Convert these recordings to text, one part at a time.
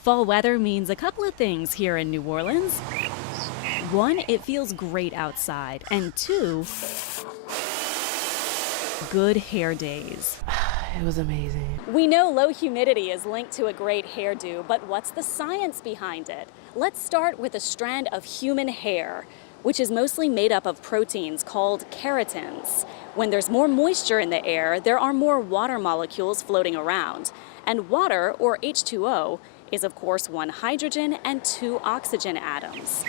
Fall weather means a couple of things here in New Orleans. One, it feels great outside. And two, good hair days. It was amazing. We know low humidity is linked to a great hairdo, but what's the science behind it? Let's start with a strand of human hair, which is mostly made up of proteins called keratins. When there's more moisture in the air, there are more water molecules floating around. And water, or H2O, is of course one hydrogen and two oxygen atoms.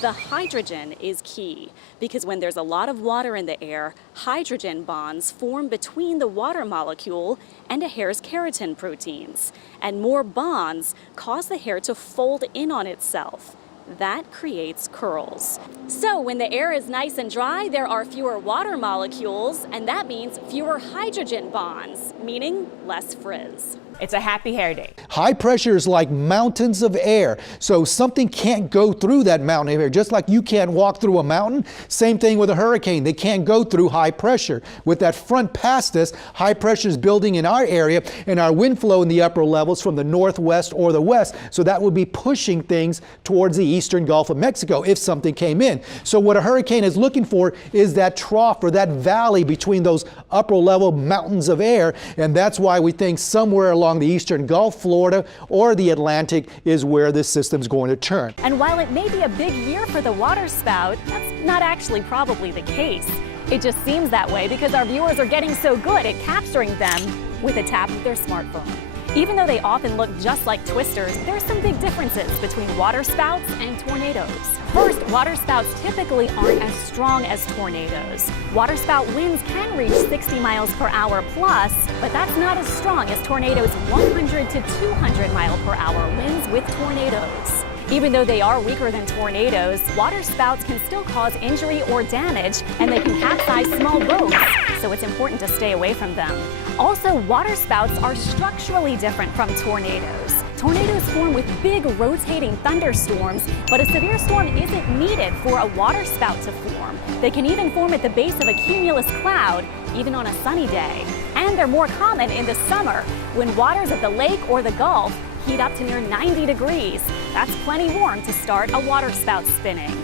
The hydrogen is key because when there's a lot of water in the air, hydrogen bonds form between the water molecule and a hair's keratin proteins. And more bonds cause the hair to fold in on itself. That creates curls. So when the air is nice and dry, there are fewer water molecules, and that means fewer hydrogen bonds, meaning less frizz. It's a happy hair day. High pressure is like mountains of air. So something can't go through that mountain of air. Just like you can't walk through a mountain, same thing with a hurricane. They can't go through high pressure. With that front past us, high pressure is building in our area and our wind flow in the upper levels from the northwest or the west. So that would be pushing things towards the eastern Gulf of Mexico if something came in. So what a hurricane is looking for is that trough or that valley between those upper level mountains of air. And that's why we think somewhere along the eastern Gulf, Florida, or the Atlantic is where this system's going to turn. And while it may be a big year for the water spout, that's not actually probably the case. It just seems that way because our viewers are getting so good at capturing them with a tap of their smartphone. Even though they often look just like twisters, there's some big differences between waterspouts and tornadoes. First, waterspouts typically aren't as strong as tornadoes. Waterspout winds can reach 60 miles per hour plus, but that's not as strong as tornadoes' 100 to 200 mile per hour winds with tornadoes. Even though they are weaker than tornadoes, waterspouts can still cause injury or damage, and they can capsize small boats, so it's important to stay away from them. Also, waterspouts are structurally different from tornadoes. Tornadoes form with big rotating thunderstorms, but a severe storm isn't needed for a waterspout to form. They can even form at the base of a cumulus cloud, even on a sunny day. And they're more common in the summer, when waters of the lake or the Gulf heat up to near 90 degrees. That's plenty warm to start a waterspout spinning.